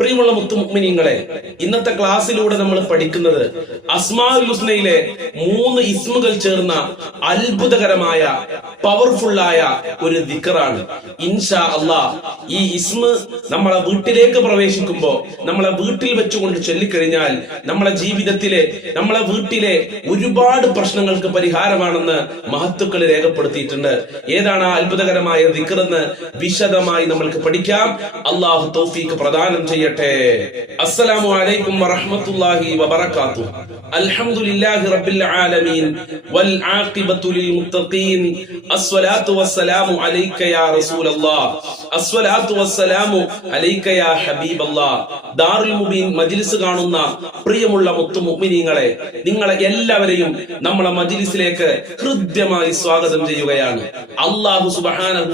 പ്രിയമുള്ള മുത്തുമുഗ്മിനിങ്ങളെ ഇന്നത്തെ ക്ലാസ്സിലൂടെ നമ്മൾ പഠിക്കുന്നത് അസ്മാഉൽ ഹുസ്നയിലെ മൂന്ന് ഇസ്മുകൾ ചേർന്ന അത്ഭുതകരമായ പവർഫുള്ളായ ഒരു ദിക്കറാണ്. ഇൻഷാ അള്ളാ ഈ ഇസ്മ നമ്മളെ വീട്ടിലേക്ക് പ്രവേശിക്കുമ്പോൾ നമ്മളെ വീട്ടിൽ വെച്ചുകൊണ്ട് ചൊല്ലിക്കഴിഞ്ഞാൽ നമ്മളെ ജീവിതത്തിലെ നമ്മളെ വീട്ടിലെ ഒരുപാട് പ്രശ്നങ്ങൾക്ക് പരിഹാരമാണെന്ന് മഹത്തുക്കൾ രേഖപ്പെടുത്തിയിട്ടുണ്ട്. ഏതാണ് ആ അത്ഭുതകരമായ ദിക്കറെന്ന് വിശദമായി നമ്മൾക്ക് പഠിക്കാം. അള്ളാഹു തൗഫീക്ക് പ്രദാനം ചെയ്യട്ടെ അസ്സലാമു അലൈക്കും വറഹ്മത്തുള്ളാഹി അൽഹംദുലില്ലാഹി റബ്ബിൽ ആലമീൻ. വൽ ലിൽ മുത്തഖീൻ. അസ്സലാത്തു വസ്സലാമു അലൈക യാ റസൂലല്ലാഹ് അസ്സലാത്തു വസ്സലാമു അലൈക യാ ഹബീബല്ലാഹ് ദാറുൽ മുബീൻ മജ്ലിസ് കാണുന്ന പ്രിയമുള്ള മുത്തു നിങ്ങളെ എല്ലാവരെയും നമ്മളെ മജ്ലിസിലേക്ക് ഹൃദ്യമായി സ്വാഗതം ചെയ്യുകയാണ്. അള്ളാഹു സുബ്ഹാനഹു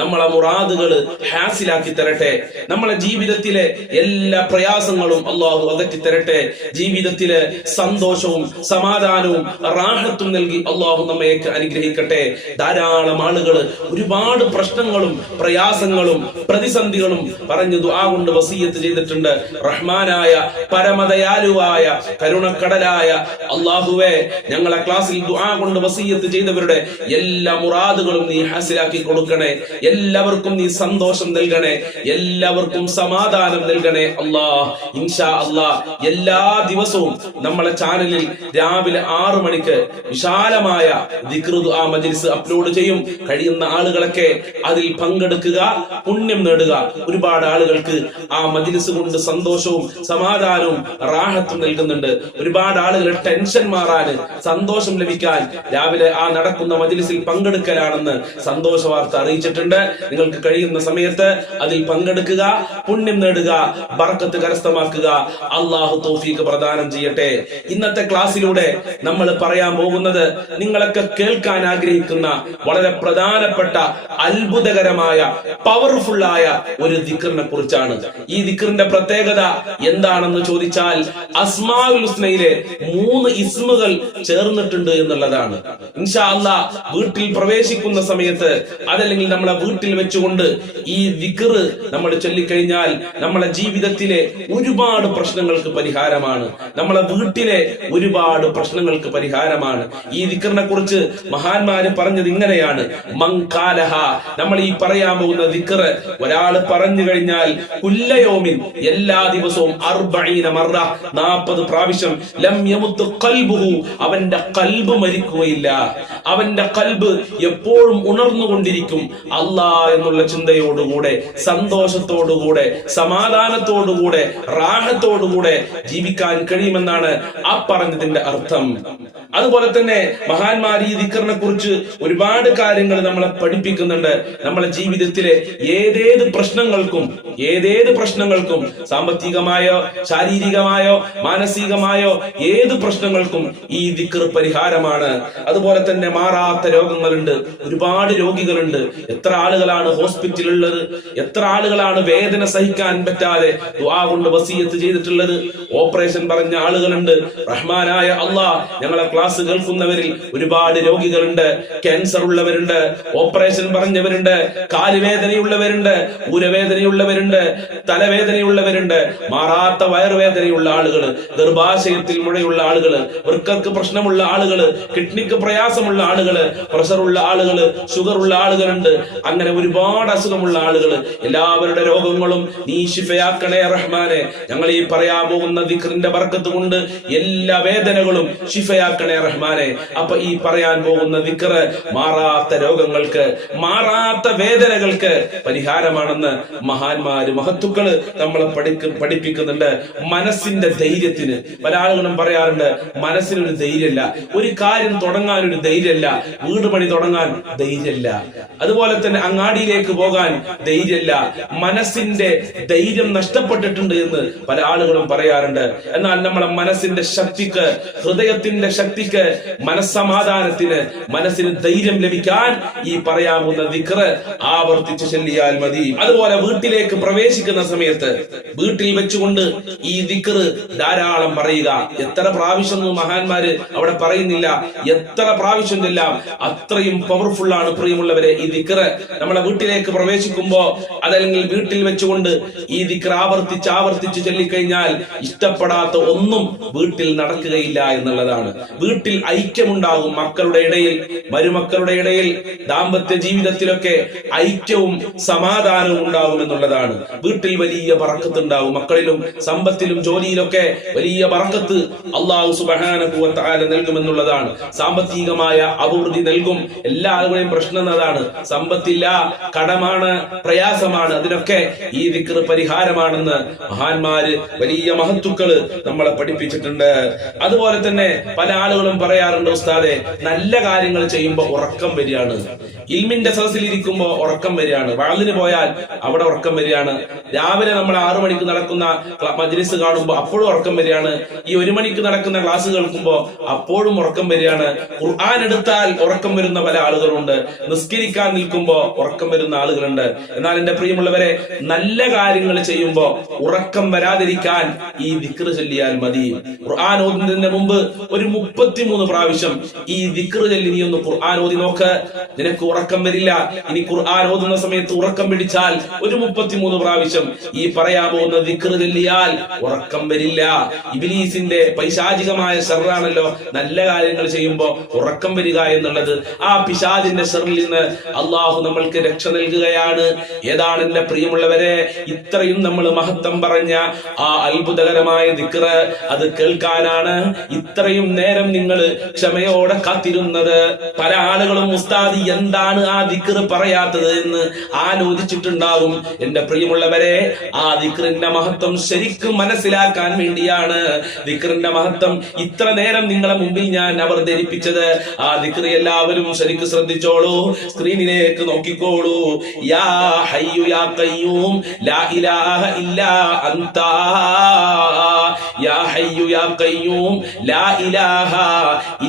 നമ്മളെ മുറാദുകൾ ഹാസിലാക്കി തരട്ടെ. നമ്മളെ ജീവിതത്തിലെ എല്ലാ പ്രയാസങ്ങളും അള്ളാഹു അകറ്റി തരട്ടെ. ജീവിതത്തിലെ സന്തോഷവും സമാധാനവും റാഹത്തും നൽകി അള്ളാഹു നമ്മയൊക്കെ അനുഗ്രഹിക്കട്ടെ. ധാരാളം ആളുകൾ ഒരുപാട് പ്രശ്നങ്ങളും പ്രയാസങ്ങളും പ്രതിസന്ധികളും പറഞ്ഞു ദുആ കൊണ്ട് വസീയത്ത് ചെയ്തിട്ടുണ്ട്. റഹ്മാനായ പരമദയാലുവായ കരുണക്കടലായ അള്ളാഹുവെ ഞങ്ങളെ ക്ലാസ്സിൽ ദുആ കൊണ്ട് വസീയത്ത് ചെയ്തവരുടെ എല്ലാ മുറാദുകളും നീ ഹാസിലാക്കി കൊടുക്കണേ. എല്ലാവർക്കും നീ സന്തോഷം നൽകണേ. എല്ലാവർക്കും സമാധാനം നൽകണേ അള്ളാ ഇൻഷാ അള്ളാ എല്ലാ ദിവസവും നമ്മളെ ചാനലിൽ രാവിലെ ആറു മണിക്ക് വിശാലമായ ആ ദുആ മജ്ലിസ് അപ്ലോഡ് ചെയ്യും. കഴിയുന്ന ആളുകളൊക്കെ അതിൽ പങ്കെടുക്കുക പുണ്യം നേടുക. ഒരുപാട് ആളുകൾക്ക് ആ മജ്ലിസ് കൊണ്ട് സന്തോഷവും സമാധാനവും റാഹത്തും നൽകുന്നുണ്ട്. ഒരുപാട് ആളുകൾ ടെൻഷൻ മാറാൻ സന്തോഷം ലഭിക്കാൻ രാവിലെ ആ നടക്കുന്ന മജ്ലിസിൽ പങ്കെടുക്കലാണെന്ന് സന്തോഷ വാർത്ത അറിയിച്ചിട്ടുണ്ട്. നിങ്ങൾക്ക് കഴിയുന്ന സമയത്ത് അതിൽ പങ്കെടുക്കുക പുണ്യം നേടുക ബർക്കത്ത് കരസ്ഥമാക്കുക. അള്ളാഹു തോഫീക്ക് പ്രദാനം ചെയ്യട്ടെ. ഇന്നത്തെ ക്ലാസ്സിലൂടെ നമ്മൾ പറയാൻ പോകുന്നത് നിങ്ങളൊക്കെ കേൾക്കാൻ ആഗ്രഹിക്കുന്ന വളരെ പ്രധാനപ്പെട്ട അത്ഭുതകരമായ ആയ ഒരു ദിക്കറിനെ കുറിച്ചാണ്. ഈ ദിക്കറിന്റെ പ്രത്യേകത എന്താണെന്ന് ചോദിച്ചാൽ അസ്മാഉൽ ഹുസ്നയിലെ മൂന്ന് ഇസ്മുകൾ ചേർന്നിട്ടുണ്ട് എന്നുള്ളതാണ്. ഇൻഷാ അല്ലാ വീട്ടിൽ പ്രവേശിക്കുന്ന സമയത്ത് അതല്ലെങ്കിൽ നമ്മളെ വീട്ടിൽ വെച്ചുകൊണ്ട് ഈ ദിക്കറ് നമ്മൾ ചൊല്ലിക്കഴിഞ്ഞാൽ നമ്മളെ ജീവിതത്തിലെ ഒരുപാട് പ്രശ്നങ്ങൾക്ക് പരിഹാരമാണ്. നമ്മളെ വീട്ടിലെ ഒരുപാട് പ്രശ്നങ്ങൾക്ക് പരിഹാരമാണ്. ഈ ദിക്കറിനെ കുറിച്ച് മഹാന്മാര് പറഞ്ഞത് ഇങ്ങനെയാണ്. മങ്കാലഹ നമ്മൾ ഈ പറയാൻ പോകുന്ന ദിക്കറ് ഒരാൾ പറഞ്ഞു കഴിഞ്ഞാൽ കുല്ലയോമിൻ എല്ലാ ദിവസവും അർബൈന മറ നാൽപ്പത് പ്രാവശ്യം ലം യമുത്ത് ഖൽബുഹു അവന്റെ കൽബ് മരിക്കുകയില്ല. അവന്റെ കൽബ് എപ്പോഴും ഉണർന്നുകൊണ്ടിരിക്കും. അല്ലാ എന്നുള്ള ചിന്തയോടുകൂടെ സന്തോഷത്തോടുകൂടെ സമാധാനത്തോടുകൂടെ റാഹത്തോടുകൂടെ ജീവിക്കാൻ കഴിയുമെന്നാണ് ആ പറഞ്ഞതിന്റെ അർത്ഥം. അതുപോലെ തന്നെ മഹാന്മാർ ഈ ദിക്കറിനെ കുറിച്ച് ഒരുപാട് കാര്യങ്ങൾ നമ്മളെ പഠിപ്പിക്കുന്നുണ്ട്. നമ്മളെ ജീവിതത്തിലെ ഏതേത് പ്രശ്നങ്ങൾക്കും ഏതേത് പ്രശ്നങ്ങൾക്കും സാമ്പത്തികമായോ ശാരീരികമായോ മാനസികമായോ ഏത് പ്രശ്നങ്ങൾക്കും ഈ ദിക്കർ പരിഹാരമാണ്. അതുപോലെ തന്നെ മാറാത്ത രോഗങ്ങളുണ്ട്. ഒരുപാട് രോഗികളുണ്ട്. എത്ര ആളുകളാണ് ഹോസ്പിറ്റലിൽ ഉള്ളത് എത്ര ആളുകളാണ് വേദന സഹിക്കാൻ പറ്റാതെ ദുആ കൊണ്ട് വസീയത്ത് ചെയ്തിട്ടുള്ളത്. ഓപ്പറേഷൻ പറഞ്ഞ ആളുകളുണ്ട്. റഹ്മാനായ അള്ളാ ഞങ്ങളെ ക്ലാസ് കേൾക്കുന്നവരിൽ ഒരുപാട് രോഗികളുണ്ട്. ക്യാൻസർ ഉള്ളവരുണ്ട്. ഓപ്പറേഷൻ പറഞ്ഞവരുണ്ട്. കാലുവേദനയുള്ളവരുണ്ട്. ഊരവേദനയുള്ളവരുണ്ട്. തലവേദനയുള്ളവരുണ്ട്. മാറാത്ത വയറുവേദനയുള്ള ആളുകൾ ഗർഭാശയത്തിൽ മുഴയുള്ള ആളുകൾ വൃക്കർക്ക് പ്രശ്നമുള്ള ആളുകൾ കിഡ്നിക്ക് പ്രയാസമുള്ള ആളുകൾ പ്രഷറുള്ള ആളുകൾ ഷുഗർ ഉള്ള ആളുകളുണ്ട്. അങ്ങനെ ഒരുപാട് അസുഖമുള്ള ആളുകൾ എല്ലാവരുടെ രോഗങ്ങളും ശിഫയാക്കണേ റഹ്മാനെ. ഞങ്ങൾ ഈ പറയാൻ പോകുന്ന ദിക്റിന്റെ ബർക്കത്ത് കൊണ്ട് എല്ലാ വേദനകളും ശിഫയാക്കണേ റഹ്മാനെ. അപ്പൊ ഈ പറയാൻ പോകുന്ന ദിക്റ് മാറാത്ത രോഗങ്ങൾക്ക് മാറാത്ത വേദനകൾക്ക് പരിഹാരമാണെന്ന് മഹാന്മാര് മഹത്തുക്കൾ നമ്മളെ പഠിക്ക പഠിപ്പിക്കുന്നുണ്ട്. മനസ്സിന്റെ ധൈര്യത്തിന്. പല ആളുകളും പറയാറുണ്ട് മനസ്സിനൊരു ധൈര്യമില്ല ഒരു കാര്യം തുടങ്ങാൻ ഒരു ധൈര്യമില്ല വീട് പണി തുടങ്ങാൻ ധൈര്യമില്ല അതുപോലെ തന്നെ അങ്ങാടിയിലേക്ക് പോകാൻ ധൈര്യമില്ല മനസ്സിന്റെ ധൈര്യം നഷ്ടപ്പെട്ടിട്ടുണ്ട് എന്ന് പല ആളുകളും പറയാറുണ്ട്. എന്നാൽ നമ്മളെ മനസ്സിന്റെ ശക്തിക്ക് ഹൃദയത്തിന്റെ ശക്തിക്ക് മനസ്സമാധാനത്തിന് മനസ്സിന് ധൈര്യം ലഭിക്കാൻ ഈ പറയാവുന്ന ദിക്റ് ആവർത്തിച്ച് ചൊല്ലിയാൽ മതി. അതുപോലെ വീട്ടിലേക്ക് പ്രവേശിക്കുന്ന സമയത്ത് വീട്ടിൽ വെച്ചുകൊണ്ട് ഈ ദിക്റ് ധാരാളം പറയുക. എത്ര പ്രാവശ്യം മഹാന്മാര് അവിടെ പറയുന്നില്ല. എത്ര പ്രാവശ്യം ചെല്ലാം അത്രയും പവർഫുൾ ആണ് പ്രിയമുള്ളവരെ. ഈ ദിക്റ് നമ്മളെ വീട്ടിലേക്ക് പ്രവേശിക്കുമ്പോ അതല്ലെങ്കിൽ വീട്ടിൽ വെച്ചുകൊണ്ട് ഈ ദിക്കർ ആവർത്തിച്ച് ആവർത്തിച്ച് ചൊല്ലിക്കഴിഞ്ഞാൽ ഇഷ്ടപ്പെടാത്ത ഒന്നും വീട്ടിൽ നടക്കുകയില്ല എന്നുള്ളതാണ്. വീട്ടിൽ ഐക്യമുണ്ടാകും മക്കളുടെ ഇടയിൽ മരുമക്കളുടെ ഇടയിൽ ദാമ്പത്യ ജീവിതത്തിലൊക്കെ ഐക്യവും സമാധാനവും ഉണ്ടാകും എന്നുള്ളതാണ്. വീട്ടിൽ വലിയ പറക്കത്തുണ്ടാകും മക്കളിലും സമ്പത്തിലും ജോലിയിലൊക്കെ വലിയ പറക്കത്ത് അള്ളാഹു സുബാനുഭവത്താല നൽകുമെന്നുള്ളതാണ്. സാമ്പത്തികമായ അഭിവൃദ്ധി നൽകും എല്ലാ എല്ലാവരുടെയും പ്രശ്നം അതാണ് സമ്പത്തില്ല കടമാണ് പ്രയാസമാണ്. അതിനൊക്കെ ഈ വിക്ര പരിഹാരമാണെന്ന് മഹാന്മാര് വലിയ മഹത്തുക്കൾ നമ്മളെ പഠിപ്പിച്ചിട്ടുണ്ട്. അതുപോലെ തന്നെ പല ആളുകളും പറയാറുണ്ട് ഉസ്താദെ നല്ല കാര്യങ്ങൾ ചെയ്യുമ്പോൾ ഉറക്കം വരികയാണ്. ഇൽമിന്റെ സദസ്സിൽ ഇരിക്കുമ്പോൾ ഉറക്കം വരികയാണ്. വാളിന് പോയാൽ അവിടെ ഉറക്കം വരികയാണ്. രാവിലെ നമ്മൾ ആറു മണിക്ക് നടക്കുന്ന മജ്ലിസ് കാണുമ്പോൾ അപ്പോഴും ഉറക്കം വരികയാണ്. ഈ ഒരു മണിക്ക് നടക്കുന്ന ക്ലാസ് കേൾക്കുമ്പോൾ അപ്പോഴും ഉറക്കം വരികയാണ്. ഖുർആൻ എടുത്താൽ ഉറക്കം വരുന്ന പല ആളുകളുണ്ട്. നിസ്കരിക്കാൻ നിൽക്കുമ്പോൾ ഉറക്കം വരുന്ന ആളുകളുണ്ട്. എന്നാൽ എന്റെ പ്രിയമുള്ളവരെ നല്ല കാര്യങ്ങൾ ചെയ്യുമ്പോൾ ഉറക്കം വരാതിരിക്കാൻ ഈ ദിക്ർ ചൊല്ലിയാൽ മതി. ഖുർആൻ ഓതുന്നതിന് മുമ്പ് ഒരു മുപ്പത്തിമൂന്ന് പ്രാവശ്യം ഈ ദിക്ർ ചൊല്ലി നീ ഒന്ന് ഖുർആൻ ഓതി നോക്ക്. നിനക്ക് ഉറക്കം വരില്ല. ഇനി ഖുർആൻ ഓതുന്ന സമയത്ത് ഉറക്കം പിടിച്ചാൽ ഒരു മുപ്പത്തിമൂന്ന് പ്രാവശ്യം ഈ പറയാൻ പോകുന്ന ദിക്റ് ചൊല്ലിയാൽ ഉറക്കം വരില്ല. ഇബിലീസിന്റെ പൈശാചികമായ ഷെറാണല്ലോ നല്ല കാര്യങ്ങൾ ചെയ്യുമ്പോൾ ഉറക്കം വരിക എന്നുള്ളത്. ആ പിശാചിന്റെ ഷെറിൽ നിന്ന് അള്ളാഹു നമ്മൾക്ക് രക്ഷ നൽകുകയാണ്. ഏതാണ് എന്റെ പ്രിയമുള്ളവരെ? ഇത്രയും നമ്മൾ മഹത്വം പറഞ്ഞ ആ അത്ഭുതകരമായ ദിക്റ് അത് കേൾക്കാനാണ് ഇത്രയും നേരം നിങ്ങൾ ക്ഷമയോടെ കാത്തിരുന്നത്. പല ആളുകളും ഉസ്താദി എന്താണ് ആ ദിക്കർ പറയാത്തത് എന്ന് ആലോചിച്ചിട്ടുണ്ടാവും. എന്റെ പ്രിയമുള്ളവരെ ആ ദിക്കറിന്റെ മഹത്വം ശരിക്കും മനസ്സിലാക്കാൻ വേണ്ടിയാണ് ദിക്കറിന്റെ മഹത്വം ഇത്ര നേരം നിങ്ങളെ മുമ്പിൽ ഞാൻ അവതരിപ്പിച്ചത്. ആ ദിക്കർ എല്ലാവരും ശരിക്കും ശ്രദ്ധിച്ചോളൂ. സ്ക്രീനിലേക്ക് നോക്കിക്കോളൂ. യാ ഹയ്യു യാ ഖയ്യൂം ലാ ഇലാഹ ഇല്ലാ അന്താ. യാ ഹയ്യു യാ ഖയ്യൂം ലാ ഇലാഹ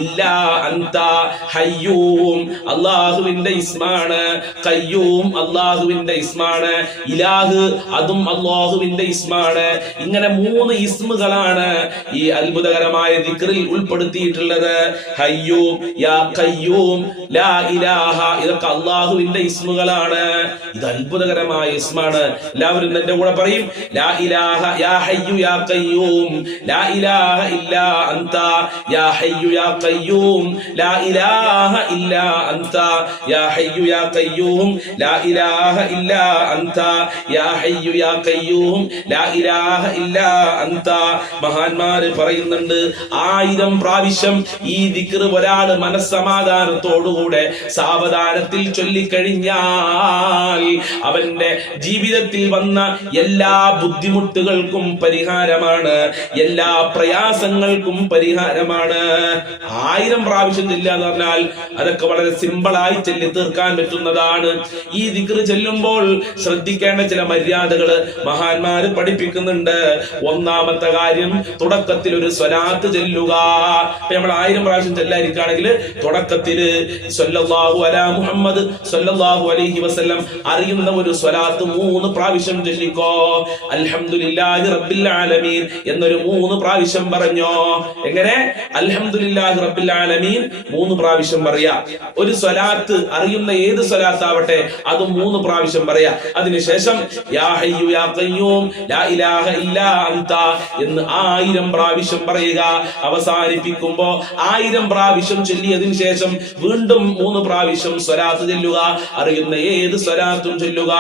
ഇല്ലാ അന്താ. ഹയ്യൂം അല്ലാഹുവിന്റെ ഇസ്മാണ്. കയ്യൂം അള്ളാഹുവിന്റെ ഇസ്മാണ്. ഇലാഹ് അതും അള്ളാഹുവിന്റെ ഇസ്മാണ്. ഇങ്ങനെ മൂന്ന് ഇസ്മുകളാണ് ഈ അത്ഭുതകരമായ ദിക്റിൽ ഉൾപ്പെടുത്തിയിട്ടുള്ളത്. ഹയ്യൂം യാ ഖയ്യൂം ലാ ഇലാഹ ഇതൊക്കെ അള്ളാഹുവിന്റെ ഇസ്മുകളാണ്. ഇത് അത്ഭുതകരമായ ഇസ്മാണ്. എല്ലാവരും എന്റെ കൂടെ പറയും ലാ ഇലാഹ യാ ഹയ്യു യാ ഖയ്യൂം ലാ ഇലാഹ ഇല്ലാ അന്ത യാ ഹയ്യു യാ ഖയ്യൂം ലാ ഇലാഹ ഇല്ലാ അന്ത യാ യാ ലാ ഇലാഹ അൻത യാ ഹയ്യു യാ ലാ ഇലാഹ അൻത മഹാന്മാര് പറയുന്നുണ്ട് ആയിരം പ്രാവശ്യം ഈ ദിക്റ് ഒരാൾ മനസ്സമാധാനത്തോടുകൂടെ സാവധാനത്തിൽ ചൊല്ലിക്കഴിഞ്ഞാൽ അവന്റെ ജീവിതത്തിൽ വന്ന എല്ലാ ബുദ്ധിമുട്ടുകൾക്കും പരിഹാരമാണ് എല്ലാ പ്രയാസങ്ങൾക്കും പരിഹാരമാണ്. ആയിരം പ്രാവശ്യം ചെല്ലുക എന്ന് പറഞ്ഞാൽ അതൊക്കെ വളരെ സിമ്പിളായി ചൊല്ലി തീർക്കാൻ പറ്റുന്നതാണ്. ഈ ദിക്ർ ചെല്ലുമ്പോൾ ശ്രദ്ധിക്കേണ്ട ചില മര്യാദകൾ മഹാന്മാര് പഠിപ്പിക്കുന്നുണ്ട്. ഒന്നാമത്തെ കാര്യം തുടക്കത്തിൽ ഒരു സ്വലാത്ത് ചെല്ലുക. നമ്മൾ ആയിരം പ്രാവശ്യം ചെല്ലാതിരിക്കുകയാണെങ്കിൽ തുടക്കത്തിൽ സ്വല്ലല്ലാഹു അലാ മുഹമ്മദ് സ്വല്ലല്ലാഹു അലൈഹി വസല്ലം അറിയുന്ന ഒരു സ്വലാത്ത് മൂന്ന് പ്രാവശ്യം ചൊല്ലിക്കോ. അൽഹംദുലില്ലാഹി റബ്ബിൽ ആലമീൻ എന്നൊരു മൂന്ന് പ്രാവശ്യം പറഞ്ഞോ. എങ്ങനെ? അൽഹംദുലില്ലാഹി റബ്ബിൽ ആലമീൻ മൂന്ന് പ്രാവശ്യം പറയാ. ഒരു സ്വലാത്ത് അറിയുന്ന ഏത് സ്വലാത്താവട്ടെ അത് മൂന്ന് പ്രാവശ്യം പറയാ. അതിനുശേഷം യാ ഹയ്യു യാ ഖയ്യൂം ലാ ഇലാഹ അൻത എന്ന് ആയിരം പ്രാവശ്യം പറയുക. അവസാനിപ്പിക്കുമ്പോ ആയിരം പ്രാവശ്യം ചൊല്ലിയതിന് ശേഷം വീണ്ടും മൂന്ന് പ്രാവശ്യം സ്വലാത്ത് ചൊല്ലുക. അറിയുന്ന ഏത് സ്വലാത്തും ചൊല്ലുക.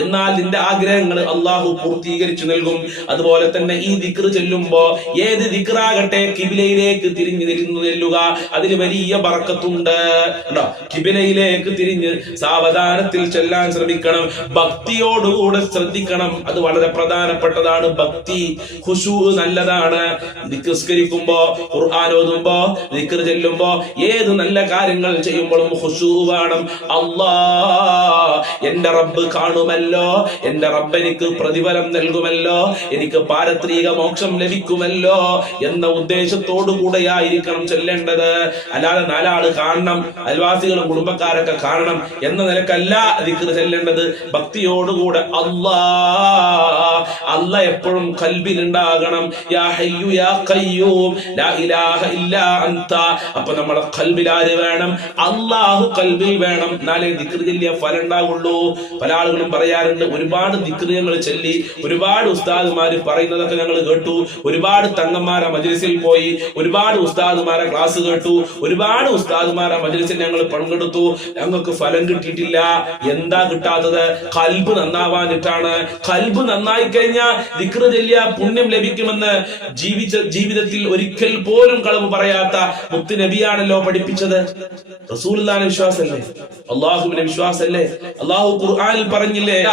എന്നാൽ നിന്റെ ആഗ്രഹങ്ങൾ അള്ളാഹു പൂർത്തീകരിച്ചു നൽകും. അതുപോലെ തന്നെ ഈ ദിക്ർ ചെല്ലുമ്പോ ഏത് ദിക്റാകട്ടെ കിബിലയിലേക്ക് തിരിഞ്ഞു തിരിഞ്ഞു ചെല്ലുക. അതിന് വലിയ ബറക്കത്തുണ്ട്. കേട്ടോ കിബില കിബിലയിലേക്ക് തിരിഞ്ഞ് സാവധാനത്തിൽ ചെല്ലാൻ ശ്രമിക്കണം. ഭക്തിയോടുകൂടെ ശ്രദ്ധിക്കണം. അത് വളരെ പ്രധാനപ്പെട്ടതാണ്. ഭക്തി ഖുശൂ നല്ലതാണ്. നിസ്കരിക്കുമ്പോ ഖുർആൻ ഓതുമ്പോ ദിക്ർ ചെല്ലുമ്പോ ഏത് നല്ല കാര്യങ്ങൾ ചെയ്യുമ്പോഴും ഖുശൂ വേണം. അള്ളാ എന്റെ റബ്ബ് കാണുമല്ലോ. എന്റെ റബ്ബ് എനിക്ക് പ്രതിഫലം നൽകുമല്ലോ. എനിക്ക് പാരത്രിക മോക്ഷം ലഭിക്കുമല്ലോ എന്ന ഉദ്ദേശത്തോടു കൂടെയായിരിക്കണം ചെല്ലേണ്ടത്. അല്ലാതെ നാലാൾ കാണണം. അയൽവാസികളും കുടുംബക്കാരൊക്കെ കാണണം എന്ന നിലക്കല്ല ദിക്ർ ചെല്ലേണ്ടത്. ഭക്തിയോടുകൂടെ അല്ലാ അല്ല എപ്പോഴും കൽബിലുണ്ടാകണം. യാ ഹയ്യു യാ കയ്യൂം ലാ ഇലാഹ ഇല്ലാ അൻത. അപ്പൊ നമ്മളെ കൽബിൽ ആര് വേണം? അള്ളാഹു കൽബിൽ വേണം. എന്നാലേ ദിക്ർ ചെല്ലിയ ഫലം ഉണ്ടാകുള്ളൂ പല ആളുകളും പറയാറുണ്ട് ഒരുപാട് ദിക്കർ ഞങ്ങൾ ചെല്ലി ഒരുപാട് ഉസ്താദുമാർ പറയുന്നതൊക്കെ ഞങ്ങൾ കേട്ടു. ഒരുപാട് തങ്ങന്മാരെ മജ്ലിസിൽ പോയി ഒരുപാട് ഉസ്താദുമാരെ ക്ലാസ് കേട്ടു. ഒരുപാട് ഉസ്താദുമാരെ മജ്ലിസിൽ ഞങ്ങൾ പങ്കെടുത്തു. ഞങ്ങൾക്ക് ഫലം കിട്ടിയിട്ടില്ല. എന്താ കിട്ടാത്തത്? കൽബ് നന്നാവാനിട്ടാണ് കൽബ് നന്നായി കഴിഞ്ഞാൽ ദിക്റ് ചെല്ലിയ പുണ്യം ലഭിക്കുമെന്ന് ജീവിച്ച ജീവിതത്തിൽ ഒരിക്കൽ പോലും കളവ് പറയാത്ത മുത്ത് നബിയാണല്ലോ പഠിപ്പിച്ചത്. റസൂലിന്റെ വിശ്വാസല്ലേ? അള്ളാഹുവിന്റെ വിശ്വാസല്ലേ? അള്ളാഹു ഖുർആനിൽ പറഞ്ഞില്ലേ.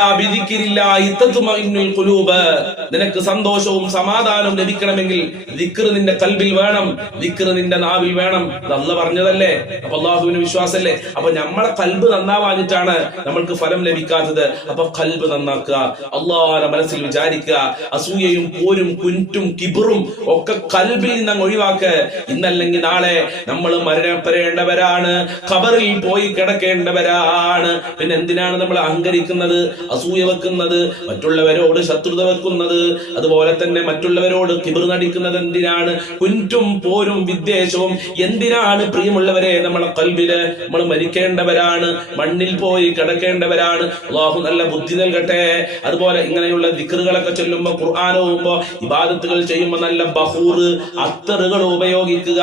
നിനക്ക് സന്തോഷവും സമാധാനവും ലഭിക്കണമെങ്കിൽ ദിക്ർ നിന്റെ കൽബിൽ വേണം ദിക്ർ നിന്റെ നാവിൽ വേണം. അത് അല്ല പറഞ്ഞതല്ലേ? അപ്പൊ അള്ളാഹുവിന് വിശ്വാസല്ലേ? അപ്പൊ നമ്മളെ കൽബ് നന്നാവാഞ്ഞിട്ടാണ് നമ്മൾക്ക് ഫലം ലഭിക്കാത്തത്. അപ്പൊ കൽബ് നന്നാക്കുക അള്ളാഹുടെ മനസ്സിൽ വിചാരിക്കുക അസൂയയും പോരും കുന്റും കിബറും ഒക്കെ കൽബിൽ നിന്ന് അങ്ങ് ഒഴിവാക്ക്. ഇന്നല്ലെങ്കിൽ നാളെ നമ്മൾ മരണപ്പെടേണ്ടവരാണ് ഖബറിൽ പോയി കിടക്കേണ്ടവരാണ്. പിന്നെ എന്തിനാണ് നമ്മൾ അഹങ്കരിക്കുന്നത് അസൂയ വെക്കുന്നത് മറ്റുള്ളവരോട് ശത്രുത വെക്കുന്നത്? അതുപോലെ തന്നെ മറ്റുള്ളവരോട് കിബർ നടിക്കുന്നത് എന്തിനാണ്? കുന്റും പോരും വിദ്വേഷവും എന്തിനാണ് പ്രിയമുള്ളവരെ നമ്മളെ കൽബിൽ? നമ്മൾ മരിക്കേണ്ടവരാണ് മണ്ണിൽ പോയി കിടക്കേണ്ടവരാണ്. അള്ളാഹു നല്ല ബുദ്ധി നൽകട്ടെ. അതുപോലെ ഇങ്ങനെയുള്ള ദിക്റുകളൊക്കെ ചൊല്ലുമ്പോ ഖുർആൻ ഓകുമ്പോ ഇബാദത്തുകൾ ചെയ്യുമ്പോ നല്ല ബഹൂർ അത്തറുകൾ ഉപയോഗിക്കുക.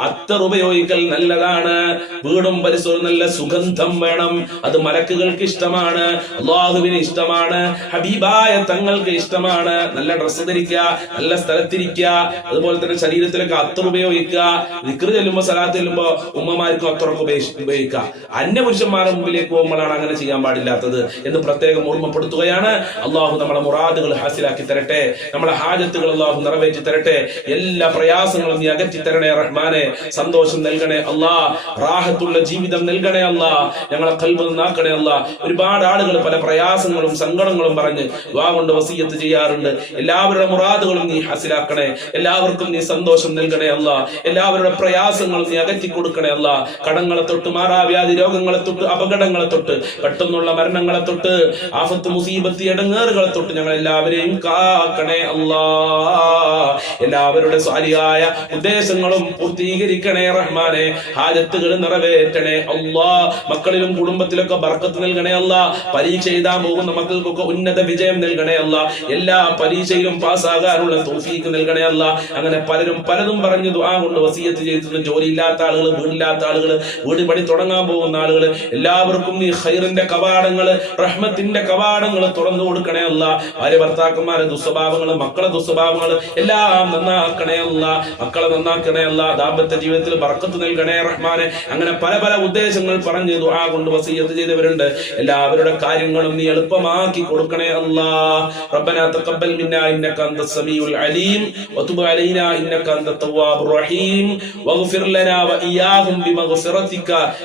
അത്തർ ഉപയോഗിക്കൽ നല്ലതാണ്. വീടും പരിസരവും നല്ല സുഗന്ധം വേണം. അത് മലക്കുകൾക്ക് ഇഷ്ടമാണ് അള്ളാഹുവിന് ഇഷ്ടമാണ് ഹബീബായ തങ്ങൾക്ക് ഇഷ്ടമാണ്. നല്ല ഡ്രസ്സ് ധരിക്കുക നല്ല സ്ഥലത്തിരിക്കുക അതുപോലെ തന്നെ ശരീരത്തിലൊക്കെ അത്തർ ഉപയോഗിക്കുക. ദിക്കറ് ചെല്ലുമ്പോ സലാത്ത് ചെല്ലുമ്പോ ഉമ്മമാർക്കും അത്തറൊക്കെ ഉപയോഗിച്ച് ഉപയോഗിക്കുക അന്യപുരുഷന്മാരുടെ മുമ്പിലേക്ക് പോകുമ്പോഴാണ് അങ്ങനെ ചെയ്യാൻ പാടില്ലാത്തത് എന്ന് പ്രത്യേകം ഓർമ്മപ്പെടുത്തുകയാണ്. അള്ളാഹു നമ്മളെ മുറാദുകൾ ഹാസിലാക്കി തരട്ടെ. നമ്മളെ ഹാജത്തുകൾ അള്ളാഹു നിറവേറ്റി തരട്ടെ. എല്ലാ പ്രയാസങ്ങളും നീ അകറ്റി തരണേ റഹ്മാനെ. സന്തോഷം നൽകണേ അള്ളാ. റാഹത്തുള്ള ജീവിതം നൽകണേ അല്ലാ ഞങ്ങളെ കൽബ് നന്നാക്കണേ അല്ല ഒരുപാട് ആളുകൾ പല പ്രയാസങ്ങളും സങ്കടങ്ങളും പറഞ്ഞ് വാ കൊണ്ട് വസീയത്ത് ചെയ്യാറുണ്ട്. എല്ലാവരുടെ മുറാദുകളും നീ ഹാസിലാക്കണേ. എല്ലാവർക്കും നീ സന്തോഷം നൽകണേ അല്ല എല്ലാവരുടെ പ്രയാസങ്ങളും നീ അകറ്റി കൊടുക്കണേ അല്ല കടങ്ങളെ തൊട്ട് മാറാവ്യാധി രോഗങ്ങളെ തൊട്ട് അപകടങ്ങളെ തൊട്ട് പെട്ടെന്നുള്ള മരണങ്ങളെ തൊട്ട് ആഫത്ത് മുസീബത്ത് ഇടങ്ങേറുകളെ തൊട്ട് ഞങ്ങൾ എല്ലാവരെയും കാക്കണേ അല്ലാ. എല്ലാവരുടെ സ്വാലിയായ ഉദ്ദേശങ്ങളും പൂർത്തീകരിക്കണേ റഹ്മാനെ. ഹാജത്തുകൾ നിറവേറ്റണേ അല്ലാ. മക്കളിലും കുടുംബത്തിലൊക്കെ ബർക്കത്ത് നൽകണേ അല്ല. പരീക്ഷ എഴുതാൻ പോകുന്ന മക്കൾക്കൊക്കെ ഉന്നത വിജയം നൽകണേ അല്ല. എല്ലാ പരീക്ഷയിലും പാസ്സാകാനുള്ള തോഫീക്ക് നൽകണേ അല്ല. അങ്ങനെ പലരും പലതും പറഞ്ഞു ആ കൊണ്ട് വസീയത്ത് ചെയ്തിട്ടുണ്ട് ജോലിയില്ലാത്ത ആളുകൾ വീടില്ലാത്ത ആളുകൾ വീട് പണി തുടങ്ങാൻ പോകുന്ന ആളുകൾ എല്ലാവർക്കും നീ ഖൈറിന്റെ കവാടങ്ങൾ റഹ്മത്തിന്റെ കവാടങ്ങൾ തുറന്നു കൊടുക്കണേ അല്ല ഭാര്യ ഭർത്താക്കന്മാരെ ദുസ്വഭാവങ്ങൾ മക്കളെ ദുസ്വഭാവങ്ങൾ എല്ലാം നന്നാക്കണേ അല്ല മക്കളെ നന്നാക്കണേ അല്ല ദാമ്പത്യ ജീവിതത്തിൽ ബർക്കത്ത് നൽകണേ റഹ്മാനെ അങ്ങനെ പല പല ഉദ്ദേശങ്ങൾ പറഞ്ഞ് ദുആ കൊണ്ട് വസീയത്ത് ചെയ്തവരുണ്ട് എല്ലാവരുടെ കാര്യങ്ങളും നീ എളുപ്പമാക്കി കൊടുക്കണേ അല്ലാ ربنا تقبل منا انك انت السميع العليم وتب علينا انك انت التواب الرحيم واغفر لنا واياهم بمغفرتك